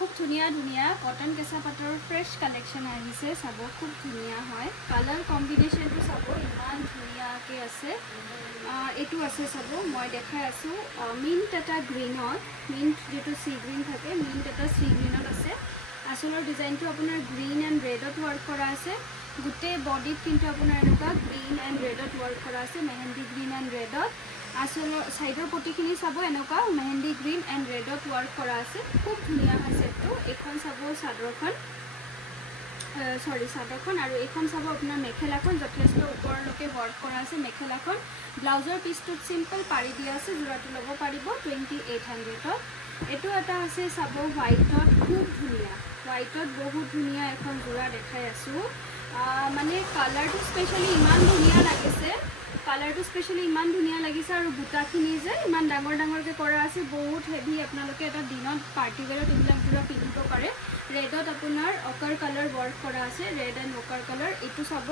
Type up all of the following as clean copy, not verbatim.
খুব ধুনিয়া ধুনিয়া কটন কেঁচা পাটৰ ফ্ৰেছ কালেকশ্যন আহিছে চাব খুব ধুনিয়া হয় কালাৰ কম্বিনেশ্যনটো চাব ইমান ধুনিয়াকৈ আছে এইটো আছে চাব মই দেখাই আছোঁ মিণ্ট এটা গ্ৰীনত মিণ্ট যেটো সি গ্ৰীন থাকে মিণ্ট এটা সি গ্ৰীনত আছে আসলৰ ডিজাইনটো আপোনাৰ গ্ৰীন এণ্ড ৰেডত ৱৰ্ক কৰা আছে গোটেই বডিত কিন্তু আপোনাৰ এনেকুৱা গ্ৰীন এণ্ড ৰেডত ৱৰ্ক কৰা আছে মেহেন্দি গ্ৰীন এণ্ড ৰেডত আসলৰ সাইডৰ পটিখিনি চাব এনেকুৱা মেহেন্দি গ্ৰীন এণ্ড ৰেডত ৱৰ্ক কৰা আছে খুব ধুনিয়া হৈছে এটো এখন চাব চাদৰখন চাদৰখন আৰু এখন চাব আপোনাৰ মেখেলাখন যথেষ্ট ওপৰলৈকে ৱৰ্ক কৰা আছে মেখেলাখন ব্লাউজৰ পিছটোত সিম্পল পাৰি দিয়া আছে জোৰাটো ল'ব পাৰিব 2800ত এটো এটা আছে চাব হোৱাইটত খুব ধুনিয়া হোৱাইটত বহুত ধুনিয়া এখন জোৰা দেখাই আছো মানে কালাৰটো স্পেশালি ইমান ধুনিয়া লাগিছে কালাৰটো স্পেশালি ইমান ধুনিয়া লাগিছে আৰু বুটাখিনি যে ইমান ডাঙৰ ডাঙৰকৈ কৰা আছে বহুত হেভি আপোনালোকে এটা দিনত পাৰ্টি ওয়্যাৰত এইবিলাক পুৰা পিন্ধিব পাৰে ৰেডত আপোনাৰ অকাৰ কালাৰ ৱৰ্ক কৰা আছে ৰেড এণ্ড অকাৰ কালাৰ এইটো চাব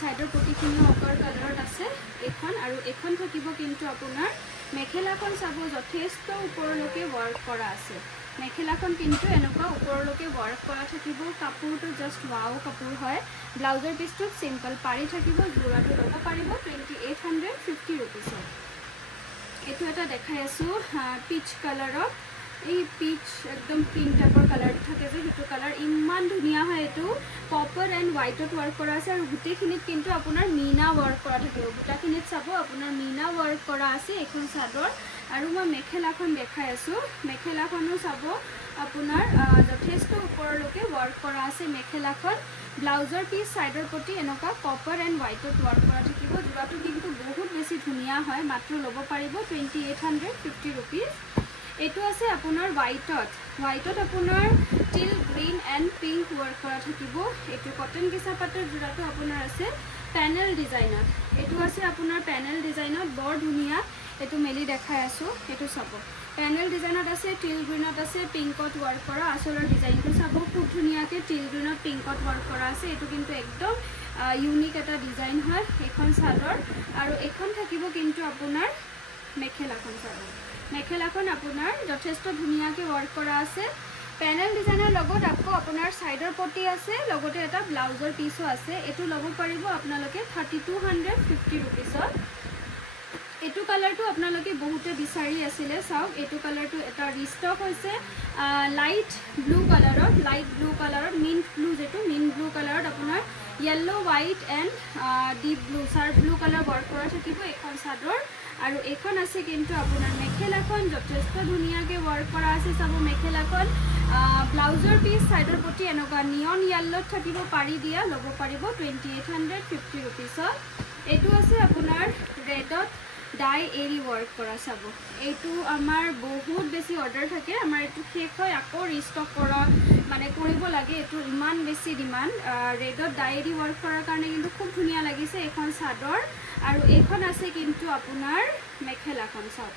সাইডৰ পটিখিনি অকাৰ কালাৰত আছে এখন আৰু এখন থাকিব কিন্তু আপোনাৰ মেখেলাখন চাব যথেষ্ট ওপৰলৈকে ৱৰ্ক কৰা আছে মেখেলাখন কিন্তু এনেকুৱা ওপৰলৈকে ৱৰ্ক কৰা থাকিব কাপোৰটো জাস্ট ওয়াও কাপোৰ হয় ব্লাউজৰ পিছটোত সিম্পল পাৰি থাকিব জোৰাটো ল'ব পাৰিব 2850 रुपीसত এটো এটা দেখাই আছো পিচ কালাৰত এই পিচ একদম পিংক টাইপৰ কালাৰ থাকে যে হেতু কালাৰ ইমান ধুনিয়া হয় এটো কপাৰ এণ্ড হোৱাইটত ৱৰ্ক কৰা আছে আৰু গুটেখিনিত কিন্তু আপোনাৰ মিনা ৱৰ্ক কৰা থাকিব গুটাখিনিত চাব আপোনাৰ মিনা ৱৰ্ক কৰা আছে এখন চাদৰ আৰু মই মেখেলাখন দেখাই আছো মেখেলাখনো চাব আপোনাৰ যথেষ্ট ওপৰলৈকে ৱৰ্ক কৰা আছে মেখেলাখন ব্লাউজৰ পিছ সাইডৰ পটি এনেকুৱা কপাৰ এণ্ড হোৱাইটত ৱৰ্ক কৰা থাকিব জোৰাটো কিন্তু বহুত বেছি ধুনিয়া হয় মাত্ৰ ল'ব পাৰিব 2850 रुपीस এটো আছে আপোনাৰ হোৱাইটত আপোনাৰ টিল গ্ৰীন এণ্ড পিংক ৱৰ্ক কৰা থাকিব এটো কটন কেঁচা পাটৰ জোৰাটো আপোনাৰ আছে প্যানেল ডিজাইনত এটো আছে আপোনাৰ প্যানেল ডিজাইনত বৰ ধুনিয়া এটো মেলি দেখাই আছো এটো চাব প্যানেল ডিজাইনত আছে টিল গ্ৰীনত আছে পিংকত ৱৰ্ক কৰা আসলৰ ডিজাইনটো চাব খুব ধুনিয়াকৈ টিল গ্ৰীনত পিংকত ৱৰ্ক কৰা আছে এটো কিন্তু একদম ইউনিক এটা ডিজাইন হয় এখন চাদৰ আৰু এখন থাকিব কিন্তু আপোনাৰ মেখেলাখন চাব মেখেলাখন আপোনাৰ যথেষ্ট ধুনিয়াকৈ ৱৰ্ক কৰা আছে প্যানেল ডিজাইনৰ লগত আকৌ আপোনাৰ সাইডৰ পটি আছে লগতে এটা ব্লাউজৰ পিসও আছে এটো ল'ব পাৰিব আপোনালোকে 3250 रुपीसত এটো কালাৰটো আপোনালোকে বহুতে বিচাৰি আছিল চাওক এটো কালাৰটো এটা ৰিষ্টক হৈছে লাইট ব্লু কালাৰত মিন্ট ব্লু যেটো মিন্ট ব্লু কালাৰত আপোনাৰ yellow white and deep blue sharp blue color work কৰা থাকিব এখন চাদৰ আৰু এখন আছে কিন্তু আপোনাৰ মেখেলাখন যথেষ্ট ধুনিয়াকৈ ৱৰ্ক কৰা আছে চাব মেখেলাখন ব্লাউজৰ পিস সাইডৰ পটি এনেকুৱা নিয়ন yellow থাকিব পাৰি দিয়া ল'ব পাৰিব 2850 रुपीसত এটো আছে আপোনাৰ ৰেডত ডাই এৰি ৱৰ্ক কৰা চাব এইটো আমাৰ বহুত বেছি অৰ্ডাৰ থাকে আমাৰ এইটো শেষ হয় আকৌ ৰিষ্টক কৰা মানে কৰিব লাগে এটো ইমান বেছি ডিমান্ড ৰেডত ডাই এৰি ৱৰ্ক কৰাৰ কাৰণে কিন্তু খুব ধুনিয়া লাগিছে এখন চাদৰ আৰু এখন আছে কিন্তু আপোনাৰ মেখেলাখন চাওক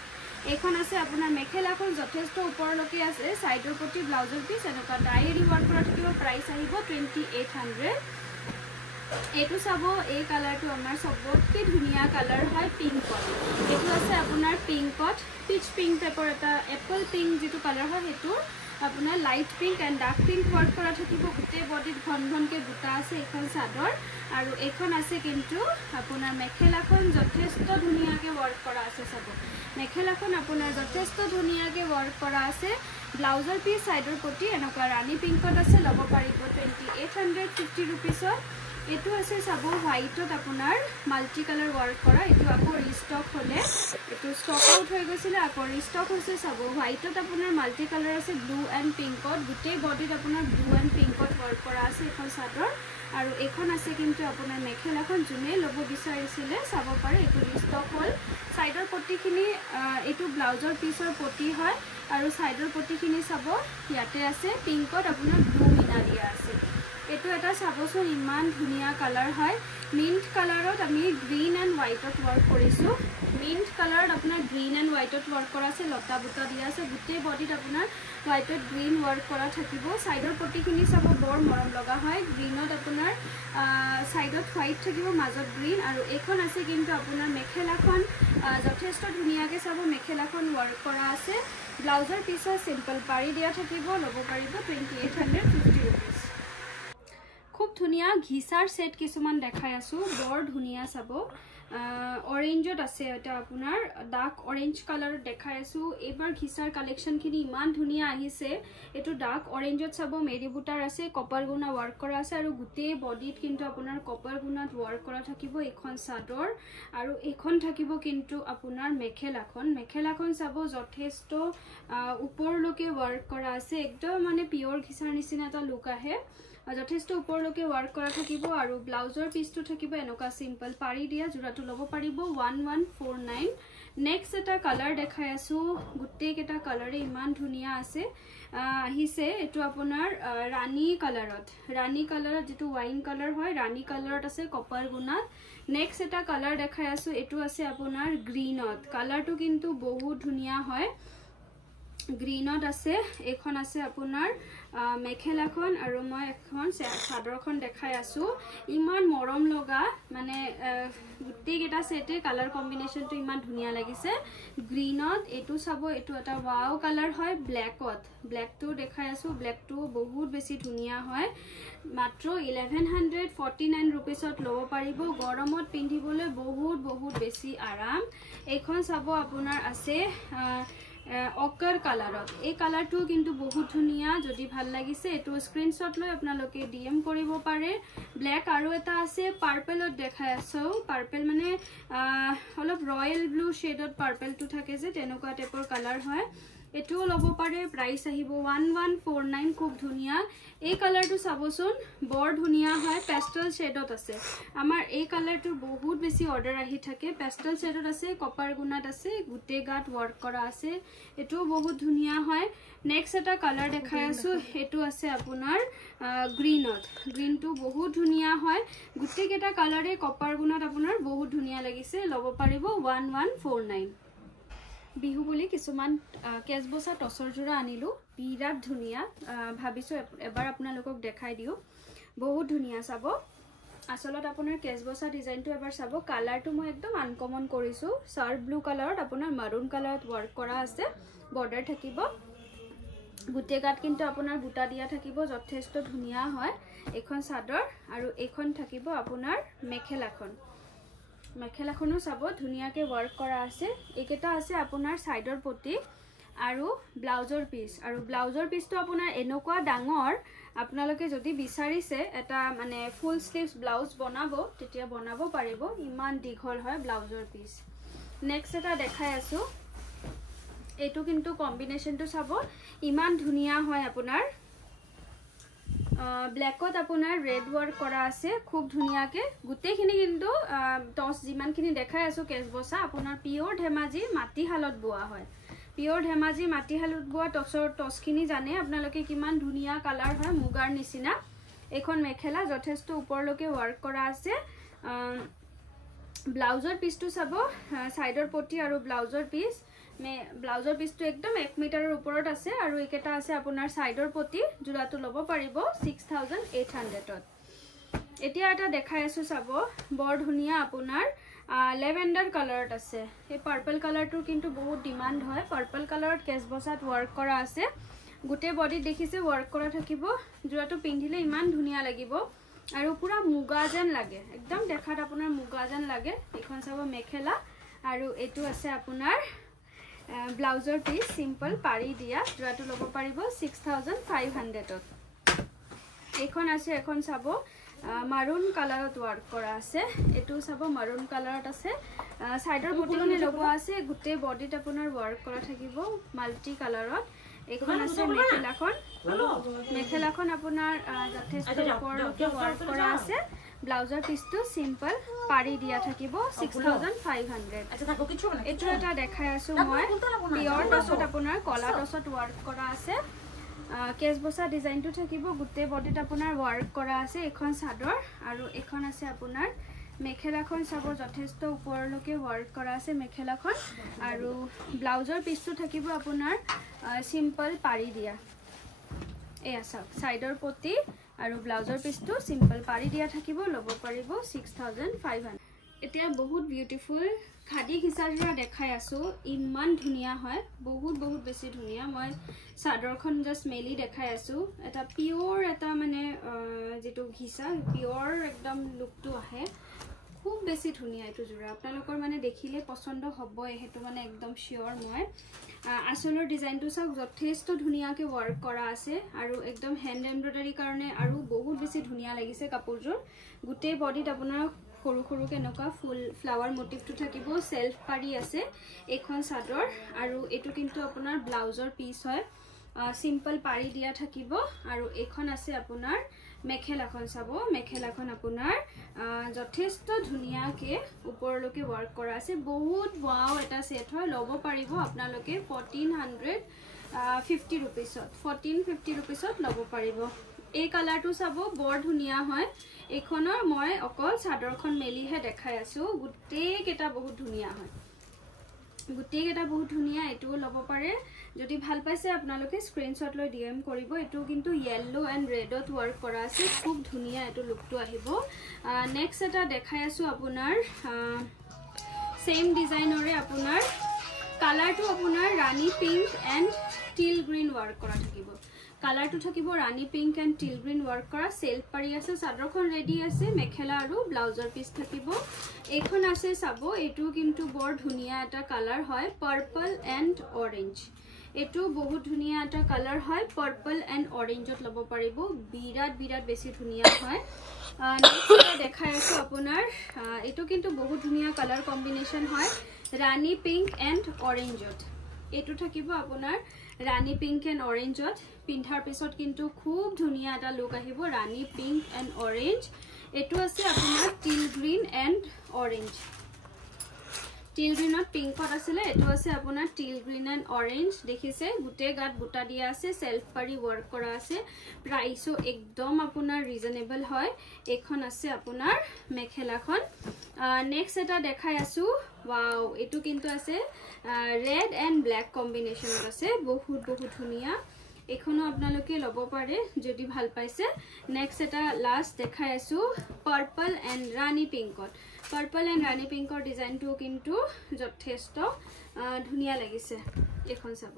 এখন আছে আপোনাৰ মেখেলাখন যথেষ্ট ওপৰলৈকে আছে সাইডৰ পটি ব্লাউজৰ পিস এনেকুৱা ডাই এৰি ৱৰ্ক কৰা থাকিব প্ৰাইস আহিব 2800 এটো চাব এই কালাৰটো আমাৰ সবতকৈ ধুনিয়া কালাৰ হয় পিংকত এটো আছে আপোনাৰ পিংকত পিচ পিংক টাইপৰ এটা এপল পিংক যেটো কালাৰ হয় হেতু আপোনাৰ light pink and dark pink work কৰা থাকিব গোটেই বডিত ঘন ঘনকৈ বুটা আছে এখন চাদৰ আৰু এখন আছে কিন্তু আপোনাৰ মেখেলাখন যথেষ্ট ধুনিয়াকৈ ৱৰ্ক কৰা আছে চাব মেখেলাখন আপোনাৰ যথেষ্ট ধুনিয়াকৈ ৱৰ্ক কৰা আছে ব্লাউজৰ পিস সাইডৰ পটি এনেকুৱা ৰাণী পিংকত আছে ল'ব পাৰিব 2850 रुपीसত এটো আছে চাব হোৱাইটত আপোনাৰ মাল্টি কালাৰ ৱৰ্ক কৰা এটো আকৌ ৰিষ্টক হলে এটো ষ্টক আউট হৈ গৈছিল আকৌ ৰিষ্টক হৈছে চাব হোৱাইটত আপোনাৰ মাল্টি কালাৰ আছে ব্লু এণ্ড পিংকত গোটেই বডিত আপোনাৰ ব্লু এণ্ড পিংকত ৱৰ্ক কৰা আছে এখন চাদৰ আৰু এখন আছে কিন্তু আপোনাৰ মেখেলাখন যোনে ল'ব বিচাৰিছিল চাব পাৰে এটো ৰিষ্টক হল সাইডৰ পটিখিনি এটো ব্লাউজৰ পিসৰ পটি হয় আৰু সাইডৰ পটিখিনি চাব ইয়াতে আছে পিংকত আপোনাৰ ব্লু মিনা দিয়া আছে এটো এটা চাবচোন ইমান ধুনিয়া কালাৰ হয় মিন্ট কালাৰত আমি গ্ৰীন এণ্ড হোৱাইটত ৱৰ্ক কৰিছো মিন্ট কালাৰত আপোনাৰ গ্ৰীন এণ্ড হোৱাইটত ৱৰ্ক কৰা আছে লতা বুটা দিয়া আছে গোটেই বডিত আপোনাৰ হোৱাইটত গ্ৰীন ৱৰ্ক কৰা থাকিব সাইডৰ পটিখিনি চাব বৰ মৰম লগা হয় গ্ৰীনত আপোনাৰ সাইডত হোৱাইট থাকিব মাজত গ্ৰীন আৰু এখন আছে কিন্তু আপোনাৰ মেখেলাখন যথেষ্ট ধুনিয়াকে চাব মেখেলাখন ৱৰ্ক কৰা আছে ব্লাউজৰ পিছত সিম্পল পাৰি দিয়া থাকিব লব পাৰিব 2850 rupees খুব ধুনিয়া ঘিসাৰ সেট কিছুমান দেখাই আছো বৰ ধুনিয়া চাব অৰেঞ্জত আছে এটা আপোনাৰ ডাৰ্ক অৰেঞ্জ কালাৰ দেখাই আছো এবাৰ ঘিসাৰ কালেকশন খিনি ইমান ধুনিয়া আহিছে এটো ডাৰ্ক অৰেঞ্জত চাব মেৰি বুটাৰ আছে কপাৰ গুনা ৱৰ্ক কৰা আছে আৰু গুটেই বডিত কিন্তু আপোনাৰ কপাৰ গুনাত ৱৰ্ক কৰা থাকিব এখন চাদৰ আৰু এখন থাকিব কিন্তু আপোনাৰ মেখেলাখন চাব যথেষ্ট ওপৰলৈকে ৱৰ্ক কৰা আছে একদম মানে পিওৰ ঘিসাৰ নিচিনা এটা লুক আহে যথেষ্ট ওপৰলৈকে ৱৰ্ক কৰা থাকিব আৰু ব্লাউজৰ পিছটো থাকিব এনেকা সিম্পল পাৰি দিয়া জোৰাটো লব পাৰিব 1149 নেক্সট এটা কালাৰ দেখাই আছো গুটেই কেটা কালাৰে ইমান ধুনিয়া আছে আহিছে এটো আপোনাৰ ৰানী কালাৰত যেটো ওয়াইন কালাৰ হয় ৰানী কালাৰত আছে কপাৰ গুনা নেক্সট এটা কালাৰ দেখাই আছো এটো আছে আপোনাৰ গ্ৰীনত কালাৰটো কিন্তু বহুত ধুনিয়া হয় গ্ৰীনত আছে এখন আছে আপোনাৰ মেখেলাখন আৰু মই এখন চাদৰখন দেখাই আছো ইমান মৰম লগা মানে গুটেই কেটা সেটে কালাৰ কম্বিনেশনটো ইমান ধুনিয়া লাগিছে গ্ৰীনত এটো চাব এটো এটা ওয়াও কালাৰ হয় ব্ল্যাকটো দেখাই আছো ব্ল্যাকটো বহুত বেছি ধুনিয়া হয় মাত্ৰ 1149 rupeesত লব পাৰিব গৰমত পিন্ধিবলৈ বহুত বেছি আৰাম এখন চাব আপোনাৰ আছে অকাৰ কালাৰত এই কালাৰটো কিন্তু বহুত ধুনিয়া যদি ভাল লাগিছে এটো স্ক্ৰিনশ্বট লৈ আপোনালোকে ডিএম কৰিব পাৰে ব্ল্যাক আৰু এটা আছে পাৰ্পলত দেখাই আছো পাৰ্পল মানে অলপ ৰয়েল ব্লু শেডত পাৰ্পলটো থাকে যে তেনেকুৱা টাইপৰ কালাৰ হয় এটো লব পাৰে প্ৰাইস আহিব 1149 খুব ধুনিয়া এই কালাৰটো চাবচোন বৰ ধুনিয়া হয় পেস্টেল শেডত আছে আমাৰ এই কালাৰটো বহুত বেছি অৰ্ডাৰ আহি থাকে পেস্টেল শেডত আছে কপাৰ গুনাত আছে গুটে গাত ৱৰ্ক কৰা আছে এটো বহুত ধুনিয়া হয় নেক্সট এটা কালাৰ দেখাই আছো এটো আছে আপোনাৰ গ্ৰীনটো বহুত ধুনিয়া হয় গুটে কেটা কালাৰে কপাৰ গুনাত আপোনাৰ বহুত ধুনিয়া লাগিছে লব পাৰিব 1149 বিহু বুলি কিছুমান কেজবসা টসৰ জোৰা আনিলো বিৰাট ধুনিয়া ভাবিছো এবাৰ আপোনালোকক দেখাই দিও বহুত ধুনিয়া চাব আসলত আপোনাৰ কেজবসা ডিজাইনটো এবাৰ চাব কালাৰটো মই একদম আনকমন কৰিছো সাৰ্ফ ব্লু কালাৰত আপোনাৰ মাৰুন কালাৰত ৱৰ্ক কৰা আছে বৰ্ডাৰ থাকিব গুটে গাত কিন্তু আপোনাৰ বুটা দিয়া থাকিব যথেষ্ট ধুনিয়া হয় এখন চাদৰ আৰু এখন থাকিব আপোনাৰ মেখেলাখনো চাব ধুনিয়াকে ৱৰ্ক কৰা আছে একেটা আছে আপোনাৰ সাইডৰ পটি আৰু ব্লাউজৰ পিছটো আপোনাৰ এনেকুৱা ডাঙৰ আপোনালোকে যদি বিচাৰিছে এটা মানে ফুল স্লিভস ব্লাউজ বনাব তেতিয়া বনাব পাৰিব ইমান দীঘল হয় ব্লাউজৰ পিছ নেক্সট এটা দেখাই আছো এটো কিন্তু কম্বিনেশনটো চাব ইমান ধুনিয়া হয় আপোনাৰ ব্ল্যাকত আপোনাৰ ৰেড ৱৰ্ক কৰা আছে খুব ধুনিয়াকে গুটেখিনি কিন্তু টস যিমানখিনি দেখাই আছো কেজবসা আপোনাৰ পিওৰ ধেমাজি মাটিহালত বোৱা হয় পিওৰ ধেমাজি মাটিহালত বোৱা টসখিনি জানে আপোনালোকে কিমান ধুনিয়া কালাৰ হয় মুগাৰ নিচিনা এখন মেখেলা যথেষ্ট ওপৰলৈকে ৱৰ্ক কৰা আছে ব্লাউজৰ পিছটো চাব সাইডৰ পটি আৰু ব্লাউজৰ পিছটো একদম 1 মিটাৰৰ ওপৰত আছে আৰু একেটা আছে আপোনাৰ সাইডৰ পটি জোৰাটো লব পাৰিব 6800ত এতিয়া এটা দেখাই আছো চাব বৰ ধুনিয়া আপোনাৰ লেভেন্ডাৰ কালাৰত আছে এই পাৰ্পল কালাৰটো কিন্তু বহুত ডিমান্ড হয় পাৰ্পল কালাৰত কেজবসাত ৱৰ্ক কৰা আছে গুটে বডি দেখিছে ৱৰ্ক কৰা থাকিব জোৰাটো পিন্ধিলে ইমান ধুনিয়া লাগিব আৰু পুৰা মুগা যেন লাগে একদম দেখাত আপোনাৰ মুগা যেন লাগে এখন চাব মেখেলা আৰু এটো আছে আপোনাৰ ব্লাউজৰ পিস সিম্পল পাৰি দিয়া জোৰাটো লব পাৰিব 6500ত এখন আছে এখন চাব মাৰুন কালাৰত ৱৰ্ক কৰা আছে এটো চাব মাৰুন কালাৰত আছে সাইডৰ পটিখিনি লগোৱা আছে গুটে বডিত আপোনাৰ ৱৰ্ক কৰা থাকিব মাল্টি কালাৰত এখন আছে মেখেলাখন আপোনাৰ যথেষ্ট ওপৰলৈকে ৱৰ্ক কৰা আছে ব্লাউজৰ পিছটো সিম্পল পাৰি দিয়া থাকিব 6500 আচ্ছা থাকো কিছু মানে এটো এটা দেখাই আছো মই পিওৰ টসত আপোনাৰ কলা টসত ৱৰ্ক কৰা আছে কেছ বসা ডিজাইনটো থাকিব গুটে বডিত আপোনাৰ ওয়াৰ্ক কৰা আছে এখন চাদৰ আৰু এখন আছে আপোনাৰ মেখেলাখন চাব যথেষ্ট ওপৰলৈকে ওয়াৰ্ক কৰা আছে মেখেলাখন আৰু ব্লাউজৰ পিছটো থাকিব আপোনাৰ সিম্পল পাৰি দিয়া এয়া চাওক সাইডৰ পটি আৰু ব্লাউজৰ পিছটো সিম্পল পাৰি দিয়া থাকিব লব পাৰিব 6500 এতিয়া বহুত বিউটিফুল খাদি ঘিচাজৰা দেখাই আছো ইমান ধুনিয়া হয় বহুত বেছি ধুনিয়া মই সাদৰখন জাস্ট মেলি দেখাই আছো এটা পিওর এটা মানে যেটো ঘিচা পিওর একদম লুকটো আহে খুব বেছি ধুনিয়া এটো জোৰা আপোনালোকৰ মানে দেখিলে পছন্দ হ'ব এহেটো মানে একদম শিওৰ মই আসলৰ ডিজাইনটো চাওক যথেষ্ট ধুনিয়াকে ওয়াৰ্ক কৰা আছে আৰু একদম হ্যান্ড এমব্ৰয়ডাৰী কাৰণে আৰু বহুত বেছি ধুনিয়া লাগিছে কাপোৰজোৰ গুটে বডিত আপোনাৰ সৰু সৰুকে নকা ফুল ফ্লাৱাৰ মোটিভটো থাকিব সেলফ পাৰি আছে এখন চাদৰ আৰু এটো কিন্তু আপোনাৰ ব্লাউজৰ পিস হয় সিম্পল পাৰি দিয়া থাকিব আৰু এখন আছে আপোনাৰ মেখেলাখন চাব মেখেলাখন আপোনাৰ যথেষ্ট ধুনিয়াকে ওপৰলৈকে ওয়াৰ্ক কৰা আছে বহুত ওয়াও এটা সেট হয় লব পাৰিব আপোনালোকে 1450 रुपीसত 1450 रुपीसত লব পাৰিব এই কালাৰটো চাব বৰ ধুনিয়া হয় এখনৰ মই অকল চাদৰখন মেলিহে দেখাই আছো গুটে কেটা বহুত ধুনিয়া হয় গুটে কেটা বহুত ধুনিয়া এটো লব পাৰে যদি ভাল পাইছে আপোনালোকে স্ক্ৰিনশ্বট লৈ ডিএম কৰিব এটো কিন্তু ইয়েলো এন্ড ৰেডত ওয়াৰ্ক কৰা আছে খুব ধুনিয়া এটো লুকটো আহিব নেক্সট এটা দেখাই আছো আপোনাৰ সেম ডিজাইনৰে আপোনাৰ কালাৰটো আপোনাৰ ৰানী পিংক এন্ড টিল গ্ৰীন ওয়াৰ্ক কৰা থাকিব কালাৰটো থাকিব ৰানী পিংক এন্ড টিল গ্ৰীন ওয়াৰ্ক কৰা সেলফ পাৰি আছে চাদৰখন ৰেডি আছে মেখেলা আৰু ব্লাউজৰ পিস থাকিব এখন আছে চাব এটো কিন্তু বৰ ধুনিয়া এটা কালাৰ হয় পাৰ্পল এন্ড অৰেঞ্জ এটো বহুত ধুনিয়া এটা কালাৰ হয় পাৰ্পল এন্ড অৰেঞ্জত লব পাৰিব বিৰাট বেছি ধুনিয়া হয় নেক্সট দেখাই আছো আপোনাৰ এটো কিন্তু বহুত ধুনিয়া কালাৰ কম্বিনেশন হয় ৰানী পিংক এন্ড অৰেঞ্জত এটো থাকিব আপোনাৰ ৰানী পিংক এন্ড অৰেঞ্জত পিন্ধাৰ পিছত কিন্তু খুব ধুনিয়া এটা লুক আহিব ৰানী পিংক এন্ড অৰেঞ্জ এটো আছে আপোনাৰ টিল গ্ৰীন এন্ড অৰেঞ্জ টিল গ্ৰীনত পিংকত আছিল এটো আছে আপোনাৰ টিল গ্ৰীন এন্ড অৰেঞ্জ দেখিছে গুটে গাত বুটা দিয়া আছে সেলফ পাৰি ওয়াৰ্ক কৰা আছে প্ৰাইসও একদম আপোনাৰ ৰিজনেবল হয় এখন আছে আপোনাৰ মেখেলাখন নেক্সট এটা দেখাই আছো ওয়াও এটো কিন্তু আছে ৰেড এন্ড ব্ল্যাক কম্বিনেশনত আছে বহুত ধুনিয়া এখনো আপোনালোকে লব পাৰে যদি ভাল পাইছে নেক্সট এটা লাস্ট দেখাই আছো পাৰ্পল এন্ড ৰানী পিংকত পাৰ্পল এন্ড ৰানী পিংকৰ ডিজাইনটো কিন্তু যথেষ্ট ধুনিয়া লাগিছে এখন চাব